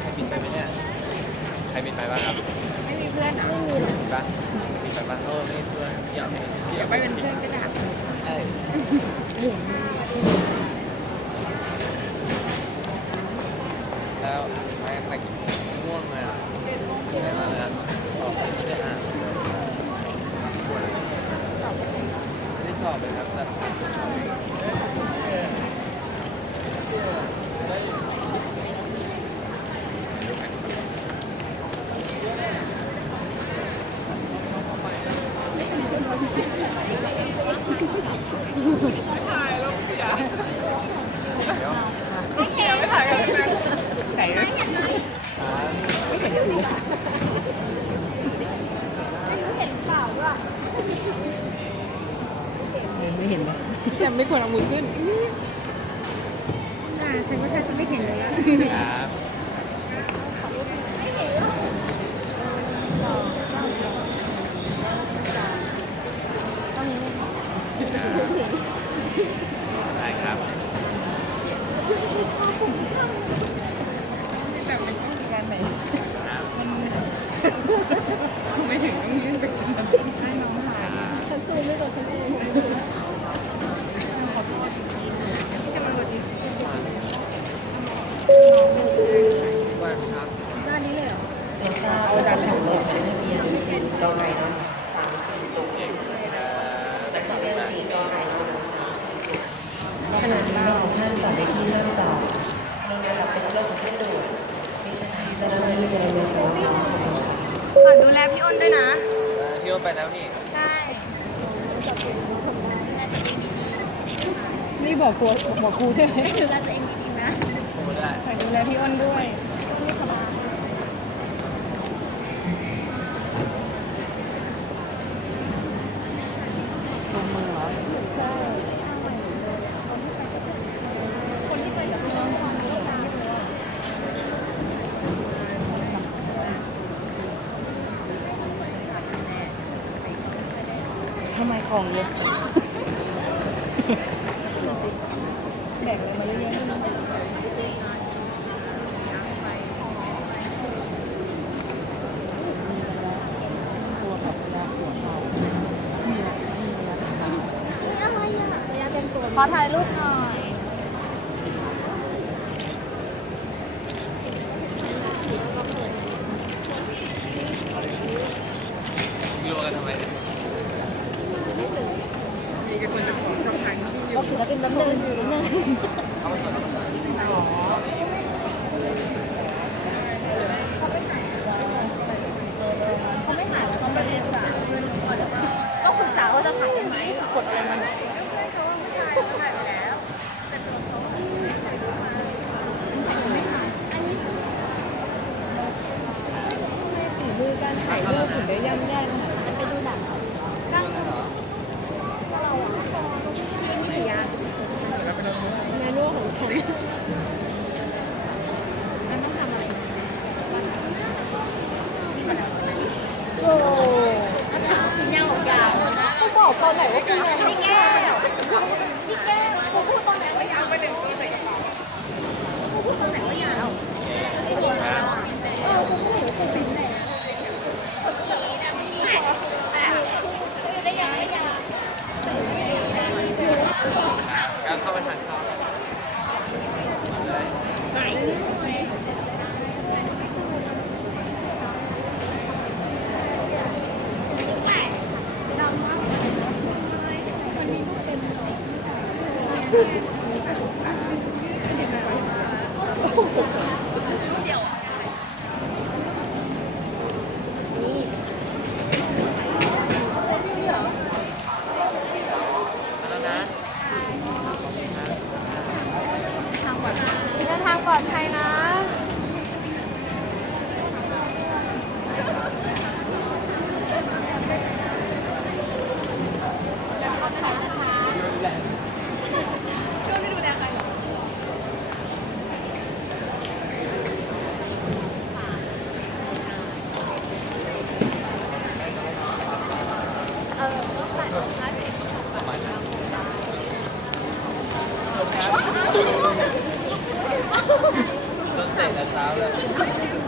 ใครบินไปไหมเนี่ย ใครบินไปบ้างครับไม่มีเพื่อนอะบินปะบินไปบ้างเออไม่มีเพื่อนอยากให้เดี๋ยวไปเป็นเพื่อนก็ได้เอ้ยแล้วไม่ไม่ง่วงเลยอะไม่มาแล้วสอบไม่ได้อ่านไม่ได้สอบเลยครับแต่สอบเอง ไม่ถ่ายกันเลยไหนไม่เห็นไหมไม่เห็นดูไม่รู้เห็นเปล่าด้วยไม่เห็นเลยแต่ไม่ควรเอามือขึ้นอ่า ฉันว่าเธอจะไม่เห็นเลยอะครับได้ครับแบบมันต้องการไหนไม่ถึงต้องยื่นไปจนมันใช่น้องหาย ฉันคืนไม่กับฉันคืน จะมาวันนี้ วันครับ ด้านนี้เลยเหรอ เอลซ่าเอาดันของรถทะเบียนสี่กอไก่นอนสามสี่ศูนย์และทะเบียนสี่กอไก่นอนสามสี่ศูนย์ขณะนี้เราห้ามจอดในที่ห้ามจอดกรุณากับ เป็นเรื่องของเพื่อนด่วนมิฉะนั้นเจ้าหน้าที่จะดำเนินการขอบคุณค่ะ ฝากดูแลพี่อ้นด้วยนะ พี่โอไปแล้วนี่ ใช่ดูแลตัวเองดีนี่บอกตัวบอกครูใช่ไหมๆดูแลตัวเองดีๆนะ โอ้ได้ ฝากดูแลพี่อ้นด้วย ไม่สบาย ลงมือเหรอ ใช่คนที่ไปกับพี่อ้นความรู้ความที่เลย ทำ ไมของเยอะแบกอะไรมาเยอะแยะไม่รู้ตัวกับเวลาปวดเข่ามีอะไรมีอะไรนะคะนี่อะไรอะระยะเป็นตัวขอถ่ายรูปหน่อย พี่โอกันทำไมเนี่ย มีกันคนจะขอช่องทางที่อยู่ ก็คือเป็ นแบบเดินอยู่นิดนึงเอามาสอนเอามาสอนอ๋อเขาไม่ถ่ายแล้วเขาไม่ได้ถ่ายก็ปรึกษาว่าจะถ่ายได้ไหมกดอะไรมันอันนี้คือฝีมือการถ่ายรูปถึงได้ย่ำแย่ขนาดนั้น ไปดูหนังตั้ง เหรอ เราอะที่นี่ถือยา เมนู ของฉันมันต้องทำอะไรโอ้กินยาของยาเขาบอกตอนไหนว่าคุณพี่แก้วพี่แก้วเขาพูดตอนไหนว่ายาไปหนึ่งปีใส่กระเป๋าเขาพูดตอนไหนว่ายาเอาเออเขาพูดถึงคุณบินเลยได้ยังได้ยัง การเข้าไปทานข้าวเลย ไหน เดินทางปลอดภัยนะ มาณนั้น